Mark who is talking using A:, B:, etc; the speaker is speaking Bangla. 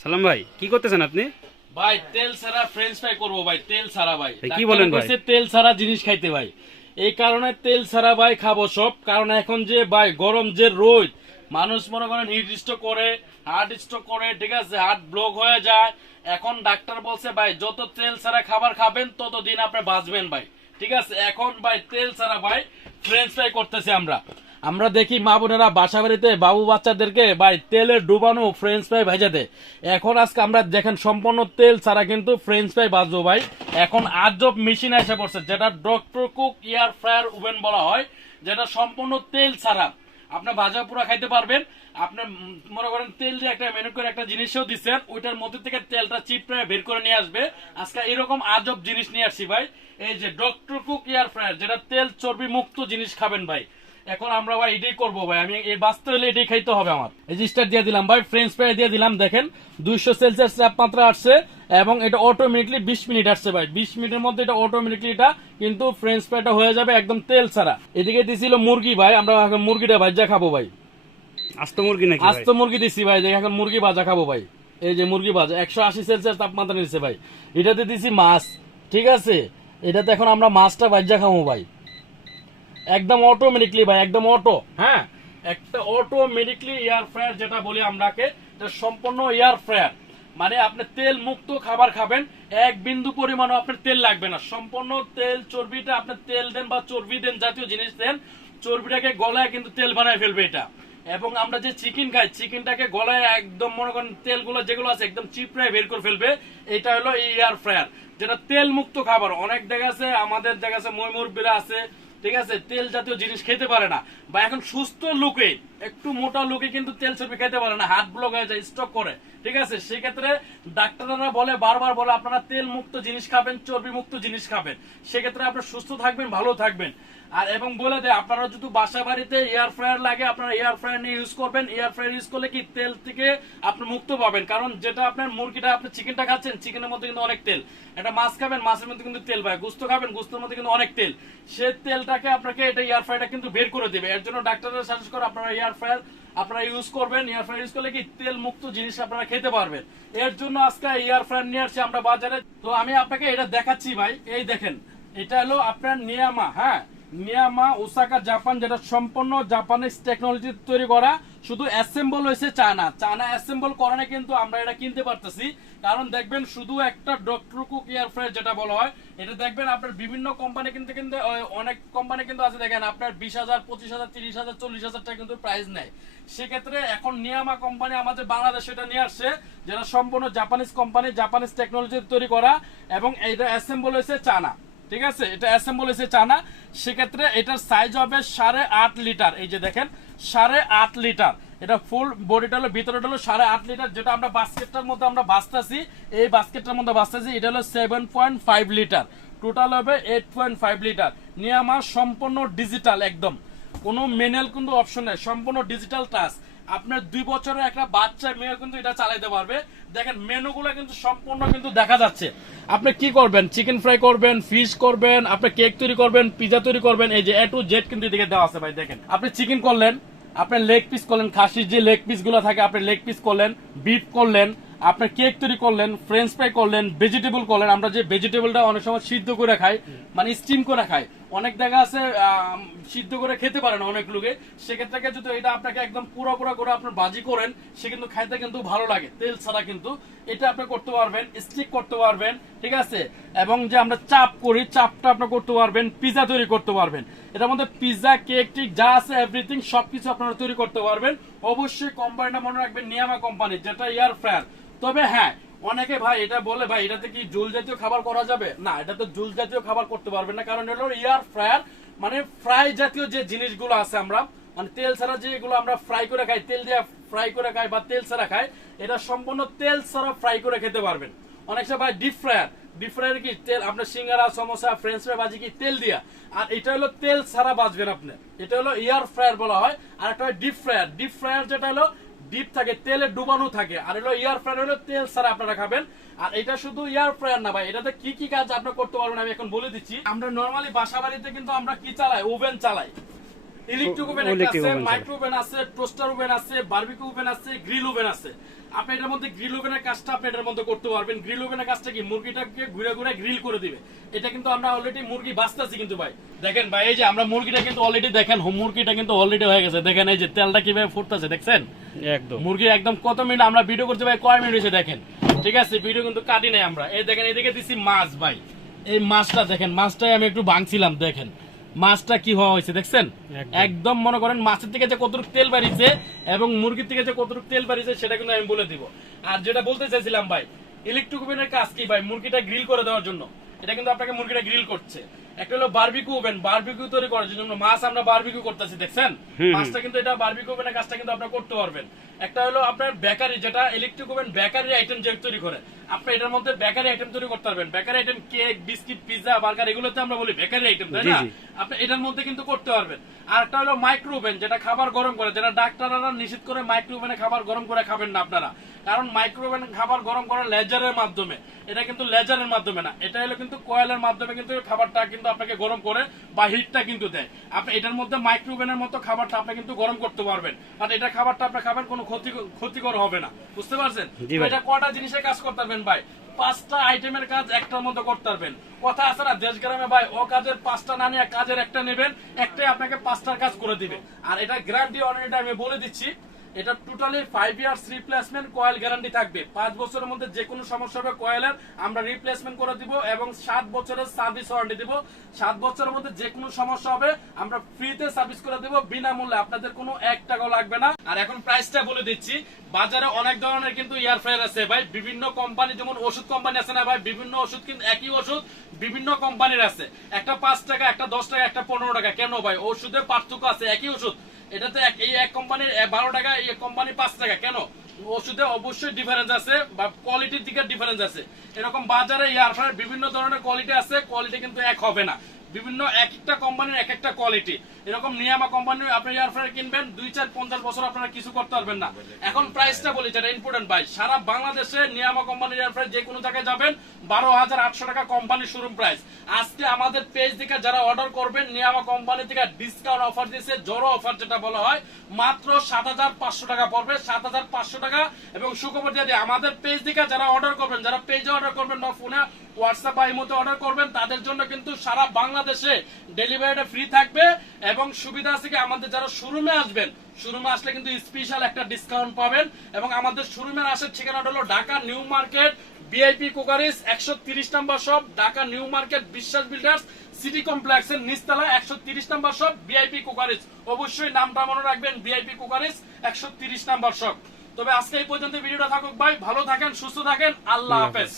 A: সালাম ভাই কি করতেছেন আপনি?
B: ভাই তেল ছাড়া ফ্রেঞ্চ ফ্রাই করব ভাই তেল ছাড়া ভাই।
A: কি বলেন ভাই?
B: তেল ছাড়া জিনিস খাইতে ভাই। এই কারণে তেল ছাড়া ভাই খাব সব কারণ এখন যে ভাই গরম যে রোদ মানুষ মনে করেন হিট স্ট্রোক করে হার্ট স্ট্রোক করে ঠিক আছে হার্ট ব্লক হয়ে যায়। এখন ডাক্তার বলছে ভাই যত তেল ছাড়া খাবার খাবেন তত দিন আপনি বাঁচবেন ভাই। ঠিক আছে এখন ভাই তেল ছাড়া ভাই ফ্রেঞ্চ ফ্রাই করতেছি আমরা। আমরা দেখি মা বোনেরা বাসা বাড়িতে বাবু বাচ্চাদেরকে, ভাই, তেলে ডুবানো ফ্রেঞ্চ ফ্রাই ভেজে দেয় এখন আজকে আমরা দেখেন সম্পূর্ণ তেল ছাড়া কিন্তু ফ্রেঞ্চ ফ্রাই ভাজবো ভাই। এখন আজব মেশিন এসে পড়ছে, যেটা doctor cook air fryer oven বলা হয়, যেটা সম্পূর্ণ তেল ছাড়া। আপনার ভাজা পুরা খাইতে পারবেন। আপনি মনে করেন তেল দিয়ে একটা মেনু করে একটা জিনিসও দিচ্ছেন, ওইটার মধ্যে থেকে তেলটা চিপড়ে বের করে নিয়ে আসবে। আজকে এরকম আজব জিনিস নিয়ে আসছি, ভাই। এই যে ডক্টর কুক এয়ার ফ্রায়ার যেটা তেল চর্বি মুক্ত জিনিস খাবেন, ভাই। এখন আমরা ভাই এটাই করব ভাই। আমি এই বাঁচতে হলে এটাই খাইতে হবে আমার। এই দিয়ে দিলাম ভাই ফ্রেঞ্চ ফ্রাই দিয়ে দিলাম দেখেন। দুইশো সেলসিয়াস তাপমাত্রা আসছে এবং এটা অটোমেটিকলি বিশ মিনিট আসছে ভাই। বিশ মিনিটের মধ্যে এটা অটোমেটিকলি এটা কিন্তু ফ্রেঞ্চ ফ্রাইটা হয়ে যাবে একদম তেল ছাড়া। এদিকে দিছিল মুরগি ভাই আমরা মুরগিটা ভাজা খাব ভাই।
A: আস্ত মুরগি নাকি
B: আস্ত মুরগি দিছি ভাই দেখ এখন মুরগি ভাজা খাব ভাই। এই যে মুরগি ভাজা একশো আশি সেলসিয়াস তাপমাত্রা নিচ্ছে ভাই। এটাতে দিছি মাছ ঠিক আছে? এটাতে এখন আমরা মাছটা ভাজা খাব ভাই। একদম অটোমেটিকলি ভাই, একদম অটো হ্যাঁ? একটা অটোমেটিকলি এয়ার ফ্রায়ার যেটা বলি আমরাকে সম্পূর্ণ এয়ার ফ্রায়ার মানে আপনি তেল মুক্ত খাবার খাবেন, এক বিন্দু পরিমাণও আপনার তেল লাগবে না। সম্পূর্ণ তেল, চর্বিটা আপনি তেল দেন বা চর্বি দেন, জাতীয় জিনিস দেন, চর্বিটাকে গলায় কিন্তু তেল বানায় ফেলবে এটা। এবং আমরা যে চিকেন খাই চিকেনটাকে গলায় একদম মনে করেন তেলগুলো যেগুলো আছে, একদম চিপড়ায় বের করে ফেলবে, এটা হলো এয়ার ফ্রায়ার যেটা তেল মুক্ত খাবার, অনেক জায়গা আছে, আমাদের জায়গা আছে ময়মুর বিরা আছে ঠিক আছে, তেল জাতীয় জিনিস খেতে পারে না। বা এখন সুস্থ লোকে, একটু মোটা লোকে কিন্তু তেল চর্বি খেতে পারে না। হার্ট ব্লক হয়ে যায় স্টক করে। ঠিক আছে? সেক্ষেত্রে ডাক্তাররা বলে, বারবার বলে, আপনারা তেল মুক্ত জিনিস খাবেন চর্বি মুক্ত জিনিস খাবেন। সেক্ষেত্রে আপনারা সুস্থ থাকবেন, ভালো থাকবেন। আর এবং বলে দেয়, আপনারা যদি বাসা বাড়িতে এয়ার ফ্রায়ার লাগে, আপনারা এয়ার ফ্রায়ার নিয়ে ইউজ করবেন। এয়ার ফ্রায়ার ইউজ করলে কি তেল থেকে আপনি মুক্ত পাবেন? কারণ যেটা আপনার মুরগিটা, আপনি চিকেনটা খাচ্ছেন, চিকেনের মধ্যে কিন্তু অনেক তেল। একটা মাছ খাবেন, মাছের মধ্যে কিন্তু তেল পায়। গুস্ত খাবেন, গুস্তের মধ্যে কিন্তু অনেক তেল। সে তেলটাকে আপনাকে এটা এয়ার ফ্রায়ারটা কিন্তু বের করে দেবে। এর জন্য ডাক্তাররা সাজেস্ট করে, আপনারা এয়ার ফ্রায়ার আপনারা ইউজ করবেন এয়ার ফ্রায়ার ইউজ করলে কি তেল মুক্ত জিনিস আপনারা খেতে পারবেন। এর জন্য আজকে এয়ার ফ্রায়ার নিয়ে আসছি আমরা বাজারে। তো আমি আপনাকে এটা দেখাচ্ছি ভাই, এই দেখেন, এটা হলো আপনার নিয়ামা হ্যাঁ? নিয়ামা ওসাকা, জাপান, যেটা সম্পূর্ণ জাপানিজ টেকনোলজি তৈরি করা, শুধু অ্যাসেম্বল হয়েছে চায়না। চায়না অ্যাসেম্বল করানে কিন্তু আমরা এটা কিনতে পারতেছি। কারণ দেখবেন শুধু একটা ডক্টর কুক এয়ার ফ্রায়ার যেটা বলা হয়, এটা দেখবেন আপনার বিভিন্ন কোম্পানি কিন্তু কিন্তু অনেক কোম্পানি কিন্তু আছে, দেখেন আপনার বিশ হাজার, পঁচিশ হাজার, তিরিশ হাজার, চল্লিশ হাজার টাকা কিন্তু প্রাইস নেয়। সেক্ষেত্রে এখন নিয়ামা কোম্পানি আমাদের বাংলাদেশে এটা নিয়ে আসছে, যেটা সম্পূর্ণ জাপানিজ কোম্পানি জাপানিজ টেকনোলজি তৈরি করা, এবং এটা অ্যাসেম্বল হয়েছে চায়না। ঠিক আছে? এটা অ্যাসেম্বল হয়েছে চানা। সেক্ষেত্রে এটার সাইজ হবে সাড়ে আট লিটার। এই যে দেখেন, সাড়ে আট লিটার। এটা ফুল বডিটা হলো ভিতরেটা হলো সাড়ে আট লিটার, যেটা আমরা বাস্কেটটার মধ্যে আমরা বাঁচতেছি। এই বাস্কেটটার মধ্যে বাঁচতেছি, এটা হলো seven point five litre. Total হবে এইট পয়েন্ট ফাইভ লিটার। নিয়ামা সম্পূর্ণ ডিজিটাল একদম। কোনো মেনুয়াল কিন্তু অপশন নেই, সম্পূর্ণ ডিজিটাল টাচ আপনার দুই বছরের একটা বাচ্চা মেয়ে কিন্তু এটা চালাইতে পারবে। দেখেন, মেনুগুলো কিন্তু সম্পূর্ণ কিন্তু দেখা যাচ্ছে। আপনি কি করবেন? চিকেন ফ্রাই করবেন ফিশ করবেন, আপনি কেক তৈরি করবেন পিজা তৈরি করবেন, এই যে এ টু জেড কিন্তু এদিকে দেওয়া আছে ভাই, দেখেন। আপনি চিকেন করলেন, আপনি লেগ পিস করলেন, খাসির যে লেগ পিসগুলো থাকে, আপনি লেগ পিস করলেন বিফ করলেন, আপনি কেক তৈরি করলেন ফ্রেঞ্চ ফ্রাই করলেন ভেজিটেবল করলেন, আমরা যে ভেজিটেবলটা অনেক সময় সিদ্ধ করে খাই মানে স্টিম করে খাই অনেক জায়গা আছে সিদ্ধ করে খেতে পারেন অনেক লোকে। সেক্ষেত্রে যদি এটা আপনাকে একদম পুরো পুরো করে আপনার বাজি করেন, সে কিন্তু খাইতে কিন্তু ভালো লাগে, তেল ছাড়া কিন্তু। এটা আপনি করতে পারবেন স্টিক করতে পারবেন, ঠিক আছে? এবং যে আমরা চাপ করি, চাপটা আপনি করতে পারবেন পিজা তৈরি করতে পারবেন। এটার মধ্যে পিজা কেক টিক, যা আছে এভরিথিং সবকিছু আপনারা তৈরি করতে পারবেন। অবশ্যই কোম্পানিটা মনে রাখবেন নিয়ামা কোম্পানি যেটা এয়ার ফ্রায়ার তবে হ্যাঁ অনেকে ভাই এটা বলে, ভাই, এটাতে কি জুল জাতীয় খাবার করা যাবে? না এটাতে জুল জাতীয় খাবার করতে পারবেন না, কারণ এটা এয়ার ফ্রায়ার মানে ফ্রাই জাতীয় যে জিনিসগুলো আছে আমরা মানে তেল ছাড়া যেগুলো আমরা ফ্রাই করে খাই, তেল দিয়ে ফ্রাই করে খাই বা তেল ছাড়া খাই, এটা সম্পূর্ণ তেল ছাড়া ফ্রাই করে খেতে পারবেন। অনেক সময় ভাই ডিপ ফ্রায়ার ডিপ ফ্রায়ার কি তেল, আপনার সিঙ্গারা, সমোসা ফ্রেঞ্চ ফ্রাই বাজি কি তেল দিয়া, আর এটা হলো তেল ছাড়া বাজবেন আপনি। এটা হলো এয়ার ফ্রায়ার বলা হয়, আর একটা ডিপ ফ্রায়ার ডিপ ফ্রায়ার যেটা হলো ডিপ থাকে তেলে ডুবানো থাকে। আর হলো এয়ার ফ্রায়ার হলো তেল ছাড়া আপনারা খাবেন। আর এটা শুধু এয়ার ফ্রায়ার না ভাই এটাতে কি কি কাজ আপনি করতে পারবেন আমি এখন বলে দিচ্ছি। আমরা নরমালি বাসা বাড়িতে কিন্তু আমরা কি চালাই? ওভেন চালাই। ইলেকট্রিক ওভেন আছে মাইক্রো ওভেন আছে টোস্টার ওভেন আছে বারবিকিউ ওভেন আছে গ্রিল ওভেন আছে। আপনি এটার মধ্যে গ্রিল ওভেনের কাজটা আপনি এটার মধ্যে করতে পারবেন। গ্রিল ওভেনের কাজটা কি? মুরগিটাকে ঘুরে ঘুরে গ্রিল করে দিবে। এটা কিন্তু আমরা অলরেডি মুরগি বাঁচতেছি কিন্তু ভাই। দেখেন ভাই এই যে আমরা মুরগিটা কিন্তু অলরেডি দেখেন হোম মুরগিটা কিন্তু অলরেডি হয়ে গেছে। দেখেন এই যে তেলটা কীভাবে ফুটতেছে দেখছেন?
A: একদম।
B: মুরগি একদম কত মিনিট আমরা ভিডিও করতে ভাই? কয় মিনিট হয়েছে দেখেন? ঠিক আছে ভিডিও কিন্তু কাটি নাই আমরা। এই দেখেন এদিকে দিছি মাছ ভাই। এই মাছটা দেখেন মাছটাই আমি একটু ভাঙছিলাম দেখেন। মাছটা কি হওয়া হয়েছে দেখছেন?
A: একদম।
B: একদম মনে করেন মাছের থেকে যে কতটুকু তেল বাড়িছে এবং মুরগির থেকে যে কতটুকু তেল বাড়িছে সেটা কিন্তু আমি বলে দিব। আর যেটা বলতে চাইছিলাম ভাই ইলেকট্রিক ওভেনের কাজ কি ভাই? মুরগিটা গ্রিল করে দেওয়ার জন্য। এটা কিন্তু আপনাকে মুরগিটা গ্রিল করছে। একটা হলো বারবিকিউ ওভেন বারবিকিউ তৈরি করার জন্য মাছ আমরা বারবিকিউ করতেছি দেখছেন? মাছটা কিন্তু এটা বারবিকিউ ওভেনের কাজটা কিন্তু আপনারা করতে পারবেন। একটা হলো আপনার বেকারি যেটা ইলেকট্রিক ওভেন বেকারি আইটেম যে তৈরি করে। আপনি এটার মধ্যে বেকারি আইটেম তৈরি করতে পারবেন। Bakery item cake biscuit pizza burger এগুলোতে আমরা বলি বেকারি আইটেম তাই না? আপনি এটার মধ্যে কিন্তু করতে পারবেন। আর একটা হলো মাইক্রো ওভেন যেটা খাবার গরম করে যেটা ডাক্তাররা নিষেধ করে মাইক্রো ওভেনে খাবার গরম করে খাবেন না আপনারা। কারণ মাইক্রোওভেন খাবার গরম করে লেজারের মাধ্যমে। এটা কিন্তু লেজারের মাধ্যমে না। এটা হলো কিন্তু কয়েলের মাধ্যমে কিন্তু খাবারটা কিন্তু আপনাকে গরম করে বা হিটটা কিন্তু দেয়। আপনি এটার মধ্যে মাইক্রো ওভেনের মতো খাবারটা আপনি কিন্তু গরম করতে পারবেন। আর এটা খাবারটা আপনি খাবেন কোনো ক্ষতি ক্ষতিকর হবে না। বুঝতে পারছেন। এটা কটা জিনিসের কাজ করতে পারবেন ভাই? পাঁচটা আইটেমের কাজ একটার মধ্যে করতে পারবেন। কথা আছে না দেশ গ্রামে ভাই ও কাজের পাঁচটা না নিয়ে কাজের একটা নেবেন একটাই আপনাকে পাঁচটার কাজ করে দিবে। আর এটা গ্যারান্টি অনেকটা আমি বলে দিচ্ছি এটা totally five years replacement coil guarantee থাকবে। পাঁচ বছরের মধ্যে যে কোনো সমস্যা হবে কয়েলের আমরা রিপ্লেসমেন্ট করে দিব এবং সাত বছরের সার্ভিস ওয়ারেন্টি দিব। সাত বছরের মধ্যে যে কোনো সমস্যা হবে, আমরা ফ্রিতে সার্ভিস করে দিব, বিনামূল্যে। আপনাদের কোনো এক টাকাও লাগবে না। আর এখন প্রাইসটা বলে দিচ্ছি, বাজারে অনেক ধরনের কিন্তু এয়ার ফ্রায়ার আছে ভাই। বিভিন্ন কোম্পানি যেমন ওষুধ কোম্পানি আছে না ভাই, বিভিন্ন ওষুধ কিন্তু একই ওষুধ বিভিন্ন কোম্পানির আছে। একটা পাঁচ টাকা, একটা দশ টাকা, একটা পনেরো টাকা। কেন ভাই? ওষুধের পার্থক্য আছে, একই ওষুধ। এটাতে এক- এই এক কোম্পানির বারো টাকা, এই কোম্পানি পাঁচ টাকা, কেন? ওষুধে অবশ্যই ডিফারেন্স আছে বা কোয়ালিটির দিকে ডিফারেন্স আছে। এরকম বাজারে এয়ার ফ্রায়ার বিভিন্ন ধরনের কোয়ালিটি আছে কোয়ালিটি কিন্তু এক হবে না। বিভিন্ন এক একটা কোম্পানির এক একটা কোয়ালিটি এরকম নিয়ামা কোম্পানির আপনি এয়ার ফ্রায়ার কিনবেন, দুই চার পঞ্চাশ বছর আপনারা কিছু করতে পারবেন না। এখন প্রাইসটা বলি, যেটা ইম্পর্টেন্ট ভাই, সারা বাংলাদেশে নিয়ামা কোম্পানির এয়ার ফ্রায়ার যে কোনো জায়গায় যাবেন, বারো হাজার আটশো টাকা কোম্পানির শোরুম প্রাইস আজকে আমাদের পেজ থেকে যারা অর্ডার করবেন নিয়ামা কোম্পানি থেকে ডিসকাউন্ট অফার দিয়েছে জোরো অফার যেটা বলা হয়, মাত্র সাত হাজার পাঁচশো টাকা পড়বে, সাত হাজার পাঁচশো টাকা। এবং সুখবর দিয়ে আমাদের পেজ থেকে যারা অর্ডার করবেন, যারা পেজে অর্ডার করবেন বা ফোনে হোয়াটসঅ্যাপ বা ইমোতে অর্ডার করবেন, তাদের জন্য কিন্তু সারা বাংলাদেশে ডেলিভারিটা ফ্রি থাকবে এবং সুবিধা আছে কি আমাদের যারা শোরুমে আসবেন শোরুমে আসলে কিন্তু স্পেশাল একটা ডিসকাউন্ট পাবেন এবং আমাদের শোরুমের আসার ঠিকানাটা হলো ঢাকা নিউ মার্কেট বিআইপি কোকারিস একশো তিরিশ number shop Dhaka New Market Biswas builders city কমপ্লেক্সের নিচতলা একশো তিরিশ নাম্বার শপ বিআইপি কোকারিস। অবশ্যই নামটা মনে রাখবেন বিআইপি কোকারিস একশো তিরিশ নাম্বার শপ তবে আজকে এই পর্যন্ত ভিডিওটা থাকুক ভাই ভালো থাকেন সুস্থ থাকেন আল্লাহ হাফেজ।